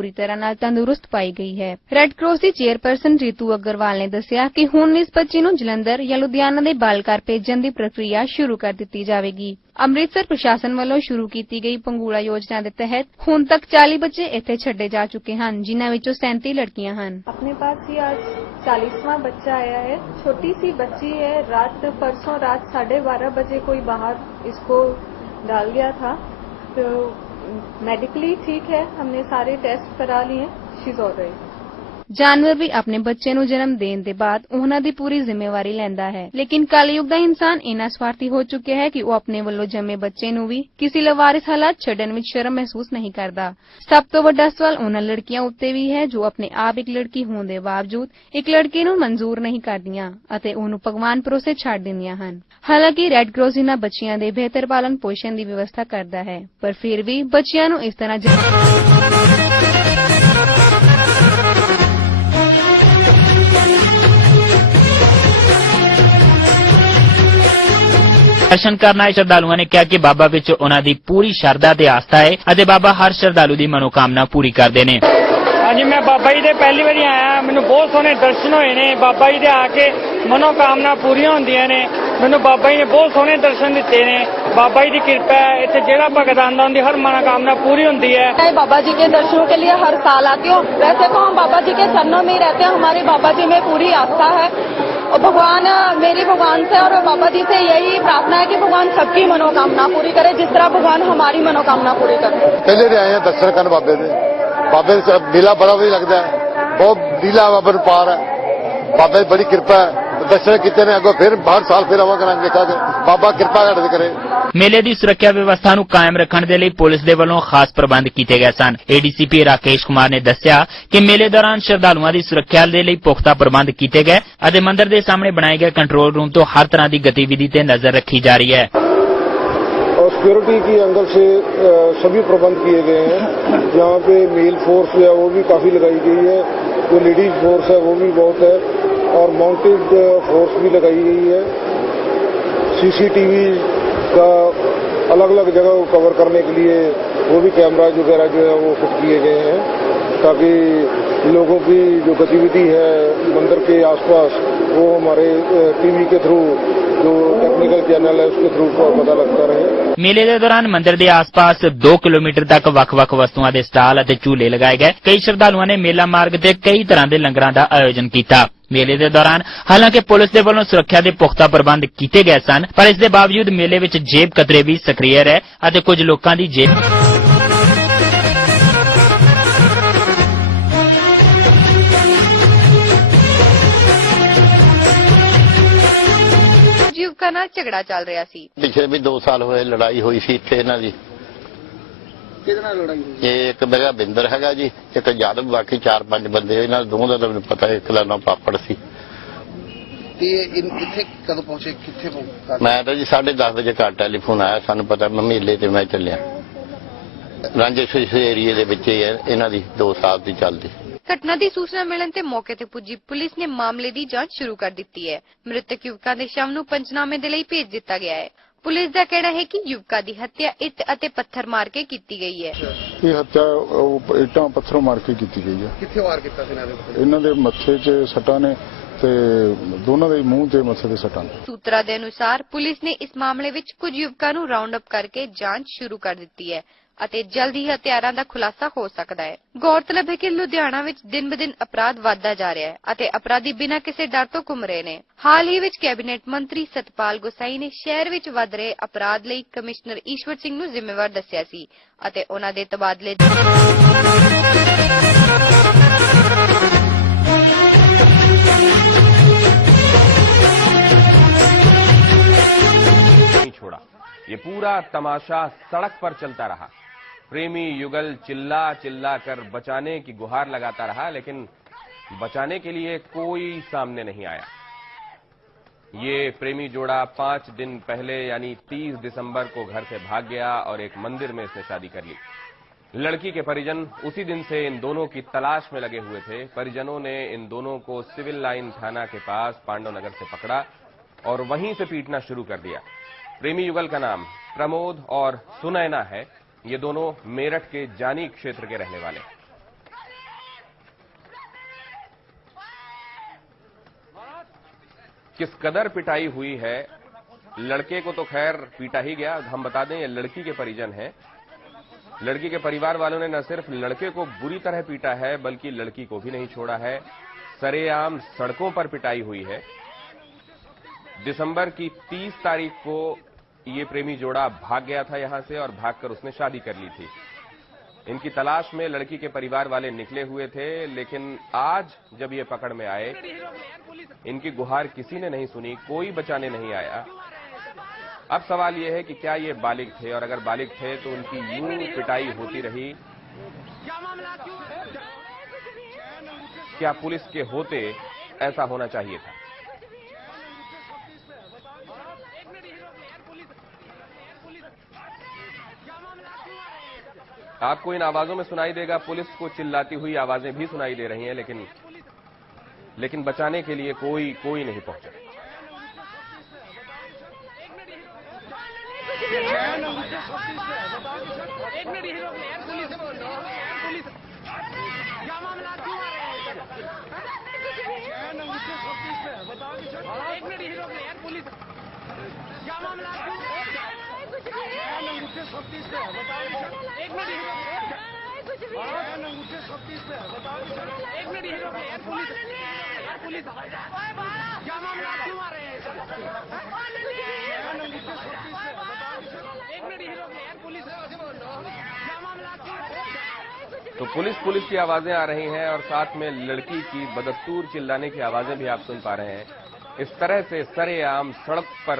ਬੱਚੀ ਪੂਰੀ ਤਰ੍ਹਾਂ ਨਾਲ ਤੰਦਰੁਸਤ ਪਾਈ ਗਈ ਹੈ ਰੈੱਡ ਕਰਾਸ ਦੀ ਚੇਅਰਪਰਸਨ ਰੀਤੂ ਅਗਰਵਾਲ ਨੇ ਦੱਸਿਆ ਕਿ ਹੁਣ ਇਸ ਬੱਚੀ ਨੂੰ ਜਲੰਧਰ ਜਾਂ ਲੁਧਿਆਣਾ ਦੇ ਬਾਲ ਘਰ ਭੇਜਣ ਦੀ ਪ੍ਰਕਿਰਿਆ ਸ਼ੁਰੂ ਕਰ ਦਿੱਤੀ ਜਾਵੇਗੀ ਅੰਮ੍ਰਿਤਸਰ ਪ੍ਰਸ਼ਾਸਨ ਵੱਲੋਂ ਸ਼ੁਰੂ ਕੀਤੀ ਗਈ ਪੰਗੂੜਾ ਯੋਜਨਾ ਦੇ ਤਹਿਤ ਹੁਣ ਤੱਕ 40 ਬੱਚੇ ਇੱਥੇ ਛੱਡੇ ਜਾ ਚੁੱਕੇ ਹਨ ਜਿਨ੍ਹਾਂ ਵਿੱਚੋਂ 37 ਲੜਕੀਆਂ ਹਨ अपने पास ही आज चालीसवां बच्चा आया है छोटी सी बच्ची है रात परसों रात साढ़े बारह बजे कोई बाहर इसको डाल गया था तो मेडिकली ठीक है हमने सारे टेस्ट करा लिए शी इज ऑल ਜਾਨਵਰ ਵੀ ਆਪਣੇ ਬੱਚੇ ਨੂੰ ਜਨਮ ਦੇਣ ਦੇ ਬਾਅਦ ਉਹਨਾਂ ਦੀ ਪੂਰੀ ਜ਼ਿੰਮੇਵਾਰੀ ਲੈਂਦਾ ਹੈ। ਲੇਕਿਨ ਕਲਯੁਗ ਦਾ ਇਨਸਾਨ ਇੰਨਾ ਸਵਾਰਥੀ ਹੋ ਚੁੱਕਿਆ ਹੈ ਕਿ ਉਹ ਆਪਣੇ ਵੱਲੋਂ ਜੰਮੇ ਬੱਚੇ ਨੂੰ ਵੀ ਕਿਸੇ ਲਵਾਰਿਸ ਹਾਲਾਤ ਛੱਡਣ ਵਿੱਚ ਸ਼ਰਮ ਮਹਿਸੂਸ ਨਹੀਂ ਕਰਦਾ। ਸਭ ਤੋਂ ਵੱਡਾ ਸਵਾਲ ਉਹਨਾਂ ਲੜਕੀਆਂ ਉੱਤੇ ਵੀ ਹੈ ਜੋ ਆਪਣੇ ਆਪ ਇੱਕ ਲੜਕੀ ਹੋਣ ਦੇ ਬਾਵਜੂਦ ਇੱਕ ਲੜਕੀ ਨੂੰ ਮਨਜ਼ੂਰ ਨਹੀਂ ਕਰਦੀਆਂ ਅਤੇ ਉਹਨੂੰ ਭਗਵਾਨ ਭਰੋਸੇ ਛੱਡ ਦਿੰਦੀਆਂ ਹਨ। ਹਾਲਾਂਕਿ ਰੈੱਡ ਕਰਾਸ ਇਹਨਾਂ ਬੱਚਿਆਂ ਦੇ ਬਿਹਤਰ ਪਾਲਣ ਪੋਸ਼ਣ ਦੀ ਵਿਵਸਥਾ ਕਰਦਾ ਹੈ, ਪਰ ਫਿਰ ਵੀ ਬੱਚਿਆਂ ਨੂੰ ਇਸ ਤਰ੍ਹਾਂ ਦਰਸ਼ਨ ਕਰਨ ਆਏ ਸ਼ਰਧਾਲੂਆਂ ਨੇ ਕਿਹਾ ਕਿ ਬਾਬਾ ਵਿੱਚ ਉਹਨਾਂ ਦੀ ਪੂਰੀ ਸ਼ਰਧਾ ਤੇ ਆਸਥਾ ਹੈ ਅਤੇ ਬਾਬਾ ਹਰ ਸ਼ਰਧਾਲੂ ਦੀ ਮਨੋਕਾਮਨਾ ਪੂਰੀ ਕਰਦੇ ਨੇ। ਹਾਂਜੀ, ਮੈਂ ਬਾਬਾ ਜੀ ਦੇ ਪਹਿਲੀ ਵਾਰੀ ਆਇਆ। ਮੈਨੂੰ ਬਹੁਤ ਸੋਹਣੇ ਦਰਸ਼ਨ ਹੋਏ ਨੇ। ਬਾਬਾ ਜੀ ਦੇ ਆ ਕੇ ਮਨੋਕਾਮਨਾ ਪੂਰੀਆਂ ਹੁੰਦੀਆਂ ਨੇ। ਮੈਨੂੰ ਬਾਬਾ ਜੀ ਨੇ ਬਹੁਤ ਸੋਹਣੇ ਦਰਸ਼ਨ ਦਿੱਤੇ ਨੇ ਬਾਬਾ ਜੀ ਦੀ ਕਿਰਪਾ ਹੈ ਇੱਥੇ ਜਿਹੜਾ ਭਗਤ ਆਂਦਾ ਉਹਦੀ ਹਰ ਮਨੋਕਾਮਨਾ ਪੂਰੀ ਹੁੰਦੀ ਹੈ मैं बाबा जी के दर्शनों के लिए हर साल आती हूँ वैसे तो हम बाबा जी के चरणों में ही रहते हैं हमारे बाबा जी में पूरी आस्था है और भगवान मेरी भगवान से और बाबा जी से यही प्रार्थना है कि भगवान सबकी मनोकामना पूरी करे जिस तरह भगवान हमारी मनोकामना पूरी करे ਪਹਿਲੇ ਦੇ ਆਏ ਆ ਦਰਸ਼ਨ ਕਰਨ ਬਾਬੇ ਦੇ ਬਾਬੇ ਦਾ ਮੇਲਾ ਬੜਾ ਵਧੀਆ ਲੱਗਦਾ ਹੈ ਬਹੁਤ ਲੀਲਾ ਬਾਬੇ ਨੂੰ ਪਾਰ ਹੈ ਬਾਬੇ ਦੀ ਬੜੀ ਕਿਰਪਾ ਹੈ ਦਰਸ਼ਨ ਕੀਤੇ ਨੇ ਅੱਗੋਂ ਫਿਰ ਹਰ ਸਾਲ ਫਿਰ ਆਵਾ ਕਰਾਂਗੇ ਦੇਖਾਂਗੇ ਬਾਬਾ ਕਿਰਪਾ ਕਰਦੇ ਕਰੇ ਮੇਲੇ ਦੀ ਸੁਰੱਖਿਆ ਵਿਵਸਥਾ ਨੂੰ ਕਾਇਮ ਰੱਖਣ ਦੇ ਲਈ ਪੁਲਿਸ ਦੇ ਵੱਲੋਂ ਖਾਸ ਪ੍ਰਬੰਧ ਕੀਤੇ ਗਏ ਸਨ ਏਡੀਸੀਪੀ ਰਾਕੇਸ਼ ਕੁਮਾਰ ਨੇ ਦੱਸਿਆ ਕਿ ਮੇਲੇ ਦੌਰਾਨ ਸ਼ਰਧਾਲੂਆਂ ਦੀ ਸੁਰੱਖਿਆ ਦੇ ਲਈ ਪੁਖਤਾ ਪ੍ਰਬੰਧ ਕੀਤੇ ਗਏ ਅਤੇ ਮੰਦਿਰ ਦੇ ਸਾਹਮਣੇ ਬਣਾਏ ਗਏ ਕੰਟਰੋਲ ਰੂਮ ਤੋਂ ਹਰ ਤਰ੍ਹਾਂ ਦੀ ਗਤੀਵਿਧੀ ਤੇ ਨਜ਼ਰ ਰੱਖੀ ਜਾ ਰਹੀ ਹੈ और सिक्योरिटी की एंगल से अ, सभी प्रबंध किए गए हैं यहाँ पे मेल फोर्स है वो भी काफ़ी लगाई गई है जो लेडीज फोर्स है वो भी बहुत है और माउंटेड फोर्स भी लगाई गई है सीसीटीवी का अलग अलग जगह को कवर करने के लिए वो भी कैमराज वगैरह जो है वो फिट किए गए हैं ताकि लोगों की जो गतिविधि है मंदिर के आसपास वो हमारे टीवी के थ्रू जो टेक्निकल चैनल है उसके थ्रू पता लगता रहे ਮੇਲੇ ਦੇ ਦੌਰਾਨ ਮੰਦਿਰ ਦੇ ਆਸ-ਪਾਸ 2 ਕਿਲੋਮੀਟਰ ਤੱਕ ਵੱਖ-ਵੱਖ ਵਸਤੂਆਂ ਦੇ ਸਟਾਲ ਅਤੇ ਝੂਲੇ ਲਗਾਏ ਗਏ ਕਈ ਸ਼ਰਧਾਲੂਆਂ ਨੇ ਮੇਲਾ ਮਾਰਗ ਤੇ ਕਈ ਤਰ੍ਹਾਂ ਦੇ ਲੰਗਰਾਂ ਦਾ ਆਯੋਜਨ ਕੀਤਾ ਮੇਲੇ ਦੇ ਦੌਰਾਨ। ਹਾਲਾਂਕਿ ਪੁਲਿਸ ਦੇ ਵੱਲੋਂ ਸੁਰੱਖਿਆ ਦੇ ਪੁਖਤਾ ਪ੍ਰਬੰਧ ਕੀਤੇ ਗਏ ਸਨ ਪਰ ਇਸ ਦੇ ਬਾਵਜੂਦ ਮੇਲੇ ਵਿੱਚ ਜੇਬ ਕਤਰੇ ਵੀ ਸਕਰੀਏ ਰਹੇ ਅਤੇ ਕੁਝ ਲੋਕਾਂ ਦੀ ਜੇਬ ਜੀਵਕਾ ਨਾਲ ਝਗੜਾ ਚੱਲ ਰਿਹਾ ਸੀ। ਪਿਛਲੇ ਵੀ 2 ਸਾਲ ਹੋਏ ਲੜਾਈ ਹੋਈ ਸੀ ਇੱਥੇ ਇਹਨਾਂ ਦੀ। ਕਿਹਦੇ ਨਾਲ ਲੜਾਈ ਹੋਈ? ਇਹ ਇੱਕ ਮੇਰਾ ਬਿੰਦਰ ਹੈਗਾ ਜੀ ਇੱਕ ਯਾਦਵ ਬਾਕੀ ਚਾਰ ਪੰਜ ਬੰਦੇ ਇਹਨਾਂ ਦੋਵਾਂ ਦਾ ਤਾਂ ਮੈਨੂੰ ਪਤਾ ਇੱਕ ਦਾ ਨਾਮ ਪਾਪੜ ਸੀ। ਤੇ ਇਹ ਇੱਥੇ ਕਦੋਂ ਪਹੁੰਚੇ ਕਿੱਥੇ ਪਹੁੰਚੇ ਮੈਂ ਤਾਂ ਜੀ 10:30 ਵਜੇ ਘਰ ਟੈਲੀਫੋਨ ਆਇਆ ਸਾਨੂੰ ਪਤਾ ਮੈਂ ਮੇਲੇ ਤੇ ਮੈਂ ਚੱਲਿਆ। ਰਾਂਝੇ ਏਰੀਏ ਦੇ ਵਿੱਚ ਹੀ ਹੈ ਇਹਨਾਂ ਦੀ 2 ਸਾਲ ਦੀ ਚੱਲਦੀ। ਘਟਨਾ ਦੀ ਸੂਚਨਾ ਮਿਲਣ ਤੇ ਮੌਕੇ ਤੇ ਪੁੱਜੀ ਪੁਲਿਸ ਨੇ ਮਾਮਲੇ ਦੀ ਜਾਂਚ ਸ਼ੁਰੂ ਕਰ ਦਿੱਤੀ ਹੈ। ਮ੍ਰਿਤਕ ਯੁਵਕਾਂ ਦੇ ਸ਼ਵ ਨੂੰ ਪੰਚਨਾਮੇ ਦੇ ਲਈ ਭੇਜ ਦਿੱਤਾ ਗਿਆ ਹੈ। ਪੁਲਿਸ ਦਾ ਕਹਿਣਾ ਹੈ ਕਿ ਯੁਵਕਾਂ ਦੀ ਹੱਤਿਆ ਇੱਟ ਅਤੇ ਪੱਥਰ ਮਾਰ ਕੇ ਕੀਤੀ ਗਈ ਹੈ। ਇਹ ਹੱਤਿਆ ਉਹ ਇੱਟਾਂ ਪੱਥਰੋਂ ਮਾਰ ਕੇ ਕੀਤੀ ਗਈ ਹੈ। ਕਿੱਥੇ ਵਾਰ ਕੀਤਾ ਸੀ ਇਹਨਾਂ ਦੇ ਉੱਤੇ? ਇਹਨਾਂ ਦੇ ਮੱਥੇ 'ਚ ਸੱਟਾਂ ਨੇ ਤੇ ਦੋਨਾਂ ਦੇ ਮੂੰਹ ਤੇ ਮੱਥੇ ਤੇ ਸੱਟਾਂ ਨੇ। ਸੂਤਰਾਂ ਦੇ ਅਨੁਸਾਰ ਪੁਲਿਸ ਨੇ ਇਸ ਮਾਮਲੇ ਵਿੱਚ ਕੁਝ ਯੁਵਕਾਂ ਨੂੰ ਰਾਉਂਡ ਅਪ ਕਰਕੇ ਜਾਂਚ ਸ਼ੁਰੂ ਕਰ ਦਿੱਤੀ ਹੈ। ਅਤੇ ਜਲਦ ਹੀ ਹਥਿਆਰਾਂ ਦਾ ਖੁਲਾਸਾ ਹੋ ਸਕਦਾ ਹੈ ਗੌਰਤਲਬ ਹੈ ਕਿ ਲੁਧਿਆਣਾ ਵਿੱਚ ਦਿਨ-ਬਦਿਨ ਅਪਰਾਧ ਵਧਦਾ ਜਾ ਰਿਹਾ ਹੈ ਅਤੇ ਅਪਰਾਧੀ ਬਿਨਾਂ ਕਿਸੇ ਡਰ ਤੋਂ ਘੁੰਮ ਰਹੇ ਨੇ ਹਾਲ ਹੀ ਵਿੱਚ ਕੈਬਨਿਟ ਮੰਤਰੀ ਸਤਪਾਲ ਗੋਸਾਈ ਨੇ ਸ਼ਹਿਰ ਵਿੱਚ ਵੱਧ ਰਹੇ ਅਪਰਾਧ ਲਈ ਕਮਿਸ਼ਨਰ ਈਸ਼ਵਰ ਸਿੰਘ ਨੂੰ ਜ਼ਿੰਮੇਵਾਰ ਦੱਸਿਆ ਸੀ ਅਤੇ ਉਹਨਾਂ ਦੇ ਤਬਾਦਲੇ नहीं छोड़ा ये पूरा तमाशा सड़क पर चलता रहा प्रेमी युगल चिल्ला चिल्ला कर बचाने की गुहार लगाता रहा, लेकिन बचाने के लिए कोई सामने नहीं आया। ये प्रेमी जोड़ा पाँच दिन पहले, यानी 30 दिसंबर को घर से भाग गया और एक मंदिर में इसने शादी कर ली। लड़की के परिजन उसी दिन से इन दोनों की तलाश में लगे हुए थे। परिजनों ने इन दोनों को सिविल लाइन थाना के पास पांडव नगर से पकड़ा और वहीं से पीटना शुरू कर दिया। प्रेमी युगल का नाम प्रमोद और सुनैना है। ये दोनों मेरठ के जानी क्षेत्र के रहने वाले। हैं किस कदर पिटाई हुई है, लड़के को तो खैर पीटा ही गया हम बता दें ये लड़की के परिजन हैं। लड़की के परिवार वालों ने न सिर्फ़ लड़के को बुरी तरह पीटा है, बल्कि लड़की को भी नहीं छोड़ा है। सरेआम सड़कों पर पिटाई हुई है। दिसंबर की 30 तारीख को ये प्रेमी जोड़ा भाग गया था यहाँ से और भागकर उसने शादी कर ली थी। इनकी तलाश में लड़की के परिवार वाले निकले हुए थे, लेकिन आज जब ये पकड़ में आए, इनकी गुहार किसी ने नहीं सुनी, कोई बचाने नहीं आया। अब सवाल यह है कि क्या ये बालिग थे? और अगर बालिग थे तो उनकी यूँ पिटाई होती रही। क्या पुलिस के होते ऐसा होना चाहिए था? आपको इन आवाजों में सुनाई देगा पुलिस को चिल्लाती हुई आवाज़ें भी सुनाई दे रही हैं लेकिन लेकिन बचाने के लिए कोई कोई नहीं पहुँचा तो पुलिस पुलिस की आवाज़ें आ रही हैं और साथ में लड़की की बदस्तूर चिल्लाने की आवाज़ें भी आप सुन पा रहे हैं। इस तरह से सरेआम सड़क पर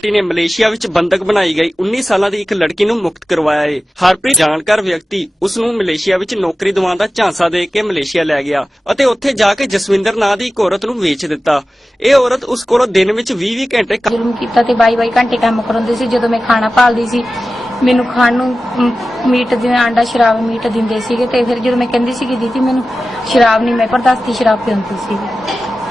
ਪਾਰਟੀ ਨੇ ਮਲੇਸ਼ੀਆ ਵਿੱਚ ਬੰਦਕ ਬਣਾਈ ਗਈ। 19 ਸਾਲਾਂ ਦੀ ਇੱਕ ਲੜਕੀ ਨੂੰ ਮੁਕਤ ਕਰਵਾਇਆ ਹੈ ਹਰਪ੍ਰੀਤ ਜਾਣਕਾਰ ਵਿਅਕਤੀ ਉਸ ਨੂੰ ਮਲੇਸ਼ੀਆ ਵਿੱਚ ਨੌਕਰੀ ਦਿਵਾਉਣ ਦਾ ਝਾਂਸਾ ਦੇ ਕੇ ਮਲੇਸ਼ੀਆ ਲੈ ਗਿਆ ਅਤੇ ਉੱਥੇ ਜਾ ਕੇ ਜਸਵਿੰਦਰ ਨਾਂ ਦੀ ਇੱਕ ਔਰਤ ਨੂੰ ਵੇਚ ਦਿੱਤਾ। ਇਹ ਔਰਤ ਉਸ ਕੋਲੋਂ ਦਿਨ ਵਿੱਚ 20-20 ਘੰਟੇ ਕੰਮ ਕੀਤਾ ਤੇ ਬਾਈ ਬਾਈ ਘੰਟੇ ਕੰਮ ਕਰਾਉਂਦੇ ਸੀ। ਜਦੋਂ ਮੈਂ ਖਾਣਾ ਭਾਲਦੀ ਸੀ, ਮੈਨੂੰ ਖਾਣ ਨੂੰ ਮੀਟ ਦੇ ਆਂਡਾ ਸ਼ਰਾਬ ਮੀਟ ਦਿੰਦੇ ਸੀਗੇ ਤੇ ਫਿਰ ਜਦੋਂ ਮੈਂ ਕਹਿੰਦੀ ਸੀ ਕਿ ਦੀਦੀ, ਮੈਨੂੰ ਸ਼ਰਾਬ ਨਹੀਂ, ਮੈਂ ਪਰਦਾਸਤੀ ਸ਼ਰਾਬ ਪੀਂਦੀ ਸੀ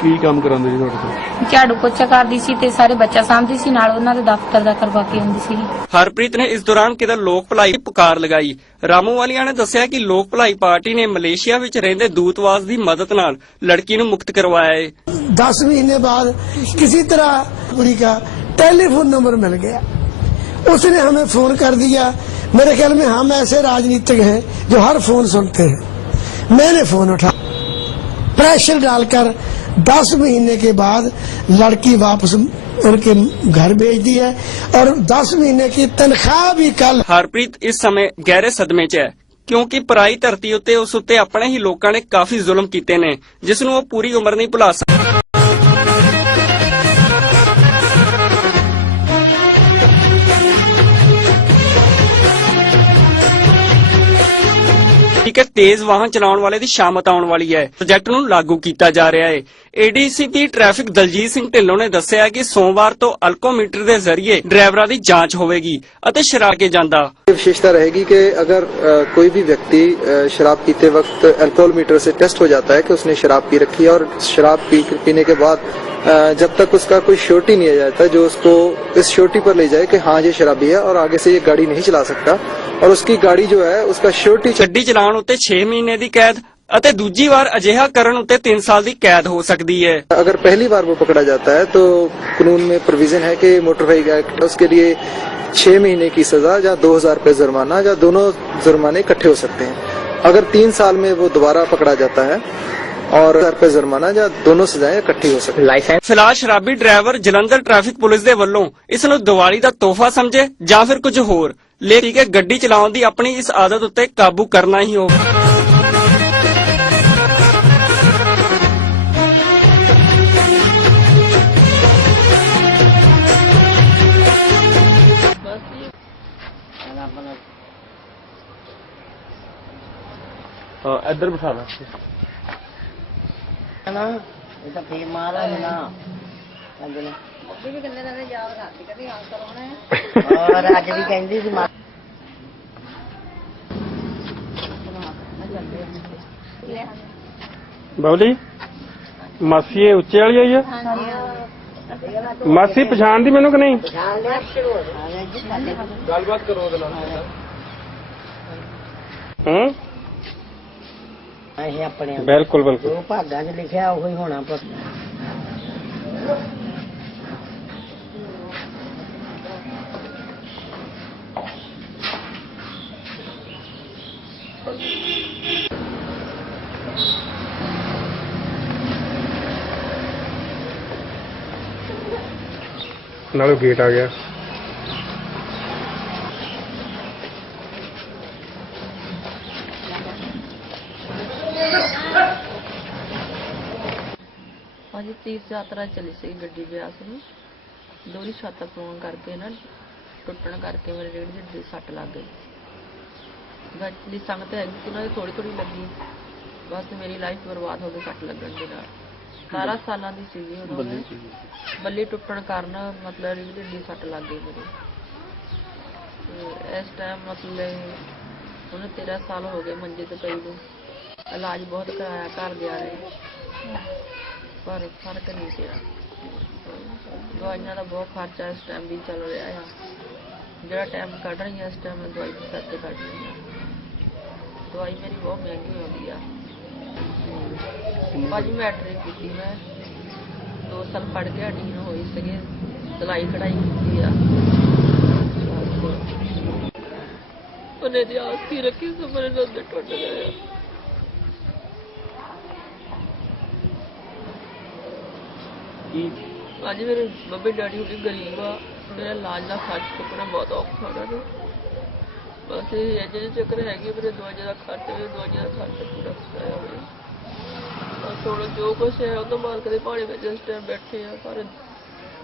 ਕੀ ਕੰਮ ਕਰਾਉਂਦੇ ਜੀ ਤੁਹਾਡੇ ਤੋਂ ਝਾੜੂ ਪੋਚਾ ਕਰਦੀ ਸੀ ਤੇ ਸਾਰੇ ਬੱਚਾ ਸਾਂਭਦੀ ਸੀ ਨਾਲ ਉਹਨਾਂ ਦੇ ਦਫ਼ਤਰ ਦਾ ਕਰਵਾ ਕੇ ਆਉਂਦੀ ਸੀ ਹਰਪ੍ਰੀਤ ਨੇ ਇਸ ਦੌਰਾਨ ਕਿਤੇ ਲੋਕ ਭਲਾਈ ਦੀ ਪੁਕਾਰ ਲਗਾਈ ਰਾਮੂ ਵਾਲੀਆਂ ਨੇ ਦੱਸਿਆ ਕਿ ਲੋਕ ਭਲਾਈ ਪਾਰਟੀ ਨੇ ਮਲੇਸ਼ੀਆ ਵਿੱਚ ਰਹਿੰਦੇ ਦੂਤਵਾਸ ਦੀ ਮਦਦ ਨਾਲ ਲੜਕੀ ਨੂੰ ਮੁਕਤ ਕਰਵਾਇਆ ਹੈ दस महीने बाद किसी तरह कुड़ी का टेलीफोन नंबर मिल गया उसने हमें फोन कर दिया मेरे ख्याल में हम ऐसे राजनीतिक हैं जो हर फोन सुनते हैं मैंने फोन उठा प्रेशर डालकर दस महीने के बाद लड़की वापस उनके घर भेज दी है और दस महीने की तनख्वाह भी कल ਹਰਪ੍ਰੀਤ ਇਸ ਸਮੇਂ ਗਹਿਰੇ ਸਦਮੇ 'ਚ ਹੈ ਕਿਉਂਕਿ ਪਰਾਈ ਧਰਤੀ ਉੱਤੇ ਉਸ ਉੱਤੇ ਆਪਣੇ ਹੀ ਲੋਕਾਂ ਨੇ ਕਾਫੀ ਜ਼ੁਲਮ ਕੀਤੇ ਨੇ ਜਿਸ ਨੂੰ ਉਹ ਪੂਰੀ ਉਮਰ ਨਹੀਂ ਭੁਲਾ ਸਕਦਾ ਠੀਕ ਹੈ, ਤੇਜ਼ ਵਾਹਨ ਚਲਾਉਣ ਵਾਲੇ ਦੀ ਸ਼ਾਮਤ ਆਉਣ ਵਾਲੀ ਹੈ। ਪ੍ਰੋਜੈਕਟ ਨੂੰ ਲਾਗੂ ਕੀਤਾ ਜਾ ਰਿਹਾ ਹੈ। ਏਡੀਸੀਪੀ ਟ੍ਰੈਫਿਕ ਦਲਜੀਤ ਸਿੰਘ ਢਿੱਲੋਂ ਨੇ ਦੱਸਿਆ ਕਿ ਸੋਮਵਾਰ ਤੋਂ ਅਲਕੋਮੀਟਰ ਦੇ ਜ਼ਰੀਏ ਡਰਾਈਵਰਾਂ ਦੀ ਜਾਂਚ ਹੋਵੇਗੀ ਅਤੇ ਸ਼ਰਾਬ ਕੇ ਜਾਂਦਾ विशेषता रहेगी कि अगर अ, कोई भी व्यक्ति अ, शराब पीते वक्त अल्कोहल मीटर से टेस्ट हो जाता है कि उसने शराब पी रखी है और शराब पी पीने के बाद अ, जब तक उसका कोई श्योरिटी नहीं आ जाता जो उसको इस श्योरिटी पर ले जाए कि हाँ ये शराबी है और आगे से ये गाड़ी नहीं चला सकता और उसकी गाड़ी जो है उसका श्योरिटी ਗੱਡੀ ਚਲਾਉਣ ਉੱਤੇ 6 ਮਹੀਨੇ ਦੀ ਕੈਦ ਅਤੇ ਦੂਜੀ ਵਾਰ ਅਜਿਹਾ ਕਰਨ ਉੱਤੇ 3 ਸਾਲ ਦੀ ਕੈਦ ਹੋ ਸਕਦੀ ਹੈ अगर पहली बार वो पकड़ा जाता है तो कानून में प्रोविजन है कि मोटर व्हीकल एक्ट उसके लिए छह महीने की सजा या दो हजार रुपये जुर्माना या दोनों जुर्माने इकट्ठे हो सकते हैं अगर तीन साल में वो दोबारा पकड़ा जाता है और हजार रुपये जुर्माना या दोनों सजाएं इकट्ठी हो सकती हैं ਫਿਲਹਾਲ ਸ਼ਰਾਬੀ ਡਰਾਈਵਰ ਜਲੰਧਰ ਟ੍ਰੈਫਿਕ ਪੁਲਿਸ ਦੇ ਵੱਲੋਂ ਇਸ ਨੂੰ ਦੀਵਾਲੀ ਦਾ ਤੋਹਫਾ ਸਮਝੇ ਜਾਂ ਫਿਰ ਕੁਝ ਹੋਰ ਲੇਕਿਨ ਕਿ ਗੱਡੀ ਚਲਾਉਣ ਦੀ ਆਪਣੀ ਇਸ ਆਦਤ ਉੱਤੇ ਕਾਬੂ ਕਰਨਾ ਹੀ ਹੋਵੇ ਇੱਧਰ ਬਿਠਾ ਲਾ। ਇਹ ਤਾਂ ਫੇਰ ਮਾਰਾ ਨਾ। ਅੰਦਰ ਉਹ ਵੀ ਕਿੰਨੇ ਦਿਨ ਯਾਦ ਕਰਦੀ ਕਦੀ ਹਾਂ ਕਰਾਉਣਾ ਹੈ ਔਰ ਅੱਜ ਵੀ ਕਹਿੰਦੀ ਸੀ ਮਾਂ। ਬਬਲੀ ਮਾਸੀ ਇਹ ਉੱਚੇ ਵਾਲੀ ਆਈ ਆ? ਮਾਸੀ ਪਛਾਣਦੀ ਮੈਨੂੰ ਕਿ ਨਹੀਂ? ਜਾਣ ਲਿਆ ਸ਼ੁਰੂ ਹੋ ਗਿਆ ਗੱਲਬਾਤ ਕਰੋ ਉਹਦੇ ਨਾਲ। ਹੂੰ? ਅਸੀਂ ਆਪਣੇ ਬਿਲਕੁਲ ਬਿਲਕੁਲ। ਭਾਗਾਂ 'ਚ ਲਿਖਿਆ ਉਹੀ ਹੋਣਾ ਪੁੱਤ। ਨਾਲੇ ਗੇਟ ਆ ਗਿਆ। ਹਾਂਜੀ ਤੀਰਥ ਯਾਤਰਾ ਚਲੀ ਸੀ ਗੱਡੀ ਬਿਆਸ ਨੂੰ ਦੋਰੀ ਛੱਤ ਪਾਉਣ ਕਰਕੇ ਨਾ, ਟੁੱਟਣ ਕਰਕੇ ਮੇਰੇ ਰੀੜ ਦੀ ਹੱਡੀ ਸੱਟ ਲੱਗ ਗਈ। ਐਕਚੁਅਲੀ ਸੰਗਤ ਹੈਗੀ ਸੀ ਉਹਨਾਂ ਥੋੜੀ ਥੋੜੀ ਲੱਗੀ। ਬਸ ਮੇਰੀ ਲਾਈਫ ਬਰਬਾਦ ਹੋ ਗਈ ਸੱਟ ਲੱਗਣ ਦੇ ਨਾਲ। 17 ਸਾਲਾਂ ਦੀ ਸੀਗੀ ਉਦੋਂ ਮੈਂ। ਬੱਲੀ ਟੁੱਟਣ ਕਾਰਨ ਮਤਲਬ ਰੀੜ ਦੀ ਹੱਡੀ ਸੱਟ ਲੱਗ ਗਈ ਮੇਰੀ। ਤੇ ਇਸ ਟਾਈਮ ਮਤਲਬ ਉਹਨੂੰ 13 ਸਾਲ ਹੋ ਗਏ ਮੰਜੇ ਤੇ ਪਈ ਨੂੰ। ਇਲਾਜ ਬਹੁਤ ਕਰਾਇਆ ਘਰ ਦੇ ਨੇ। ਪਰ ਫ਼ਰਕ ਨਹੀਂ ਪਿਆ। ਦਵਾਈਆਂ ਦਾ ਬਹੁਤ ਖਰਚਾ ਇਸ ਟਾਈਮ ਵੀ ਚੱਲ ਰਿਹਾ ਆ। ਜਿਹੜਾ ਟਾਈਮ ਕੱਢ ਰਹੀ ਹਾਂ ਇਸ ਟਾਈਮ ਮੈਂ ਦਵਾਈ ਦੇ ਤੇ ਕੱਢ ਰਹੀ ਹਾਂ ਦਵਾਈ ਮੇਰੀ ਬਹੁਤ ਮਹਿੰਗੀ ਆਉਂਦੀ ਆ। ਭਾਜੀ ਮੈਟ੍ਰਿਕ ਕੀਤੀ ਮੈਂ 2 ਸਾਲ ਪੜ੍ਹ ਕੇ ਅਡੀਨ ਹੋਈ ਸੀਗੇ। ਸਿਲਾਈ ਕਢਾਈ ਕੀਤੀ ਆ। ਉਹਨੇ ਦੀ ਆਸ ਕੀ ਰੱਖੀ ਸੀ ਮੇਰੇ ਨਾਲ ਦੇ ਟੁੱਟ ਗਏ ਕੀ? ਅੱਜ ਮੇਰੇ ਮੰਮੀ ਡੈਡੀ ਵੀ ਗਰੀਬ ਆ। ਮੇਰਾ ਇਲਾਜ ਦਾ ਖਰਚ ਚੁੱਕਣਾ ਬਹੁਤ ਔਖਾ ਉਹਨਾਂ ਨੂੰ। ਬਸ ਇਹ ਜਿਹੜੇ ਚੱਕਰ ਹੈਗੇ ਮੇਰੇ ਦਵਾਈਆਂ ਦਾ ਖਰਚ ਵੀ, ਦਵਾਈਆਂ ਦਾ ਖਰਚ ਪੂਰਾ ਕਰਾਇਆ ਹੋਵੇ ਬਸ ਹੁਣ ਜੋ ਕੁਛ ਹੈ ਉਹ ਤਾਂ ਮਾਲਕ ਦੇ ਭਾਣੇ ਵਿੱਚ ਇਸ ਟਾਈਮ ਬੈਠੇ ਆ, ਪਰ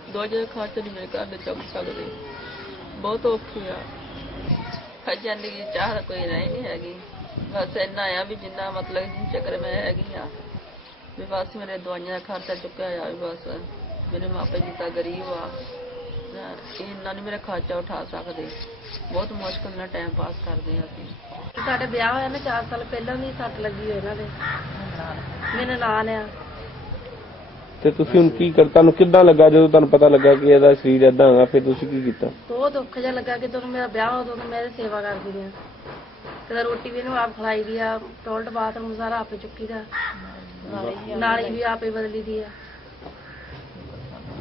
ਦਵਾਈਆਂ ਦਾ ਖਰਚ ਨਹੀਂ ਮੇਰੇ ਘਰ ਦੇ ਚੁੱਕ ਸਕਦੇ। ਬਹੁਤ ਔਖੀ ਆ। ਹਰ ਜ਼ਿੰਦਗੀ ਚਾਹ ਕੋਈ ਰਹਿ ਨਹੀਂ ਹੈਗੀ। ਬਸ ਇੰਨਾ ਆ ਵੀ ਜਿੰਨਾ ਮਤਲਬ ਜਿੰਨ ਚੱਕਰ ਮੈਂ ਹੈਗੀ ਆ, ਵੀ ਬਸ ਮੇਰੇ ਦਵਾਈਆਂ ਦਾ ਖਰਚਾ ਚੁੱਕਿਆ ਆ, ਵੀ ਬਸ ਮੇਰੇ ਮਾਪੇ ਜਿੱਦਾਂ ਗਰੀਬ ਆ ਨਾ ਇੰਨਾ ਨਹੀਂ ਮੇਰਾ ਖਰਚਾ ਉਠਾ ਸਕਦੇ। ਬਹੁਤ ਮੁਸ਼ਕਲ ਨਾਲ ਟਾਈਮ ਪਾਸ ਕਰਦੇ ਆ ਅਸੀਂ। ਸਾਡੇ ਵਿਆਹ ਹੋਇਆ ਨਾ 4 ਸਾਲ ਪਹਿਲਾਂ ਦੀ ਸੱਟ ਲੱਗੀ ਹੋਈ ਇਹਨਾਂ ਦੇ? ਮੇਰੇ ਨਾਲ ਆ। ਤੇ ਤੁਸੀਂ ਹੁਣ ਕੀ ਕਰ ਤੁਹਾਨੂੰ ਕਿੱਦਾਂ ਲੱਗਾ ਜਦੋਂ ਤੁਹਾਨੂੰ ਪਤਾ ਲੱਗਾ ਕਿ ਇਹਦਾ ਸਰੀਰ ਏਦਾਂ ਹੈਗਾ ਫਿਰ ਤੁਸੀਂ ਕੀ ਕੀਤਾ? ਬਹੁਤ ਦੁੱਖ ਜਿਹਾ ਲੱਗਾ ਕਿ ਜਦੋਂ ਮੇਰਾ ਵਿਆਹ ਉਦੋਂ ਤੋਂ ਮੈਂ ਇਹਦੀ ਸੇਵਾ ਕਰਦੀ ਆ। ਕਦੇ ਰੋਟੀ ਵੀ ਇਹਨੂੰ ਆਪ ਖਲਾਈ ਦੀ ਆ ਟੋਇਲਟ ਬਾਥਰੂਮ ਸਾਰਾ ਆਪੇ ਚੁੱਕੀ ਦਾ। ਨਾਲੀ ਵੀ ਆਪੇ ਬਦਲੀ ਦੀ ਆ।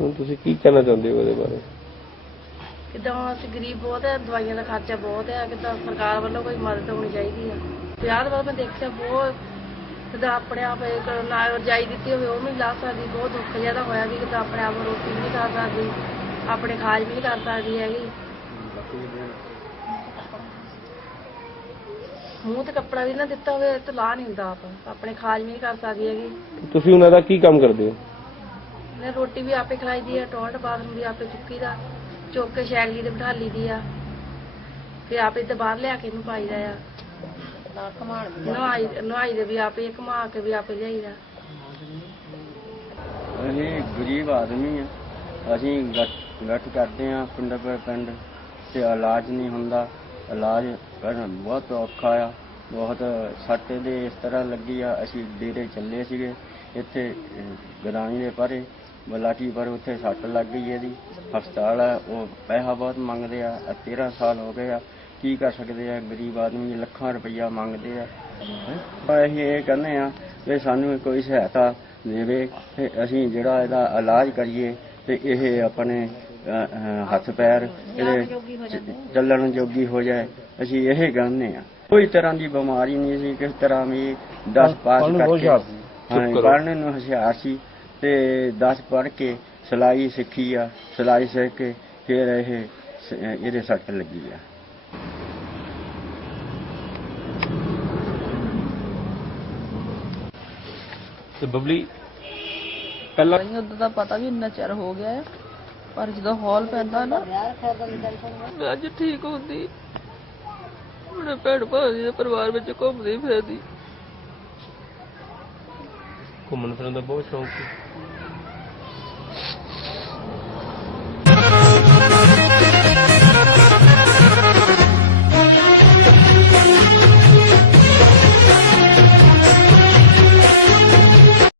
ਹੁਣ ਤੁਸੀਂ ਕੀ ਕਹਿਣਾ ਚਾਹੁੰਦੇ ਹੋ ਉਹਦੇ ਬਾਰੇ? ਕਿਦਾਂ ਅਸੀਂ ਗਰੀਬ ਬਹੁਤ ਹੈ ਦਵਾਈਆਂ ਦਾ ਖਰਚਾ ਬਹੁਤ ਹੈ ਕਿਦਾਂ ਸਰਕਾਰ ਵੱਲੋਂ ਕੋਈ ਮਦਦ ਹੋਣੀ ਚਾਹੀਦੀ ਆ ਵਿਆਹ ਬਾਅਦ ਮੈਂ ਦੇਖਿਆ ਬਹੁਤ ਕਿਦਾਂ ਆਪਣੇ ਆਪ ਇੱਕ ਨਾ ਰਜਾਈ ਦਿੱਤੀ ਹੋਵੇ ਉਹ ਵੀ ਨਹੀਂ ਲਾ ਸਕਦੀ ਬਹੁਤ ਦੁੱਖ ਤਾਂ ਹੋਇਆ ਵੀ ਕਿਦਾਂ ਆਪਣੇ ਆਪ ਰੋਟੀ ਨਹੀਂ ਕਰ ਸਕਦੀ ਆਪਣੇ ਖਾਜ ਵੀ ਨਹੀਂ ਕਰ ਸਕਦੀ ਹੈਗੀ। ਮੂੰਹ ਤੇ ਕੱਪੜਾ ਵੀ ਨਾ ਦਿੱਤਾ ਹੋਵੇ ਤੇ ਲਾ ਨਹੀਂ ਹੁੰਦਾ ਆਪ ਆਪਣੇ ਖਾਜ ਵੀ ਨਹੀਂ ਕਰ ਸਕਦੀ ਹੈਗੀ। ਤੁਸੀਂ ਉਹਨਾਂ ਦਾ ਕੀ ਕੰਮ ਕਰਦੇ ਹੋ? ਮੈਂ ਰੋਟੀ ਵੀ ਆਪੇ ਖਲਾਈ ਦੀ ਆ ਟੋਇਲਟ ਬਾਥਰੂਮ ਵੀ ਆਪੇ ਚੁੱਕੀ ਦਾ। ਚੁੱਕ ਕੇ ਸ਼ੈਲੀ ਤੇ ਬਿਠਾ ਲਈ ਦੀ ਆ। ਫਿਰ ਆਪੇ ਤੇ ਬਾਹਰ ਲਿਆ ਕੇ ਇਹਨੂੰ ਪਾਈਦਾ ਆ। ਨਵਾਈ ਨਵਾਈ ਦੇ ਵੀ ਆਪੇ ਘੁਮਾ ਕੇ ਵੀ ਆਪੇ ਲਿਆਈਦਾ। ਅਸੀਂ ਗਰੀਬ ਆਦਮੀ ਆ। ਅਸੀਂ ਗੱਠ ਗੱਠ ਕਰਦੇ ਆ ਪਿੰਡ ਪਰ ਪਿੰਡ। ਤੇ ਇਲਾਜ ਨਹੀਂ ਹੁੰਦਾ। ਇਲਾਜ ਕਰਨ ਬਹੁਤ ਔਖਾ ਆ। ਬਹੁਤ ਸੱਟ ਦੇ ਇਸ ਤਰ੍ਹਾਂ ਲੱਗੀ ਆ। ਅਸੀਂ ਡੇਰੇ ਚੱਲੇ ਸੀਗੇ। ਇੱਥੇ ਗਦਾਨੀ ਦੇ ਪਰੇ। ਬਲਾਟੀ ਪਰ ਉੱਥੇ ਸੱਟ ਲੱਗ ਗਈ ਇਹਦੀ। ਹਸਪਤਾਲ ਆ ਉਹ ਪੈਸਾ ਬਹੁਤ ਮੰਗਦੇ ਆ ਆਹ 13 ਸਾਲ ਹੋ ਗਏ ਆ। ਕੀ ਕਰ ਸਕਦੇ ਆ? ਗਰੀਬ ਆਦਮੀ ਲੱਖਾਂ ਰੁਪਈਆ ਮੰਗਦੇ ਆ। ਹੈਂ। ਪਰ ਅਸੀਂ ਇਹ ਕਹਿੰਦੇ ਆ ਵੀ ਸਾਨੂੰ ਕੋਈ ਸਹਾਇਤਾ ਦੇਵੇ ਤੇ ਅਸੀਂ ਜਿਹੜਾ ਇਹਦਾ ਇਲਾਜ ਕਰੀਏ ਤੇ ਇਹ ਆਪਣੇ ਅਹ, ਅਹ, ਹੱਥ ਪੈਰ ਇਹਦੇ ਚ- ਚੱਲਣ ਜੋਗੀ ਹੋ ਜਾਏ। ਅਸੀਂ ਇਹ ਕਹਿੰਦੇ ਆ। ਕੋਈ ਤਰ੍ਹਾਂ ਦੀ ਬਿਮਾਰੀ ਨਹੀਂ ਸੀ ਕਿਸ ਤਰ੍ਹਾਂ ਵੀ 10 ਪਾਸ ਪੜ੍ਹਨ ਨੂੰ ਬਹੁਤ ਕਰਕੇ ਹੁਸ਼ਿਆਰ ਸੀ। ਹਾਂ। ਪੜ੍ਹਨ ਨੂੰ ਹੁਸ਼ਿਆਰ ਸੀ। ਤੇ 10 ਪੜ੍ਹ ਕੇ ਸਿਲਾਈ ਸਿੱਖੀ ਆ ਸਿਲਾਈ ਸਿੱਖ ਕੇ ਫਿਰ ਇਹ ਇਹਦੇ ਸੱਟ ਲੱਗੀ ਆ। ਤੇ ਬਬਲੀ ਪਹਿਲਾਂ ਨਹੀਂ ਉਦੋਂ ਤਾਂ ਪਤਾ ਵੀ ਇੰਨਾ ਚਿਰ ਹੋ ਗਿਆ ਹੈ ਪਰ ਜਦੋਂ ਹੌਲ ਪੈਂਦਾ ਨਾ ਮੈਂ ਅੱਜ ਠੀਕ ਹੁੰਦੀ। ਮੇਰੇ ਭੈਣ ਭਾਜੀ ਦੇ ਪਰਿਵਾਰ ਵਿੱਚ ਘੁੰਮਦੀ ਫਿਰਦੀ। ਘੁੰਮਣ ਫਿਰਨ ਦਾ ਬਹੁਤ ਸ਼ੌਂਕ ਸੀ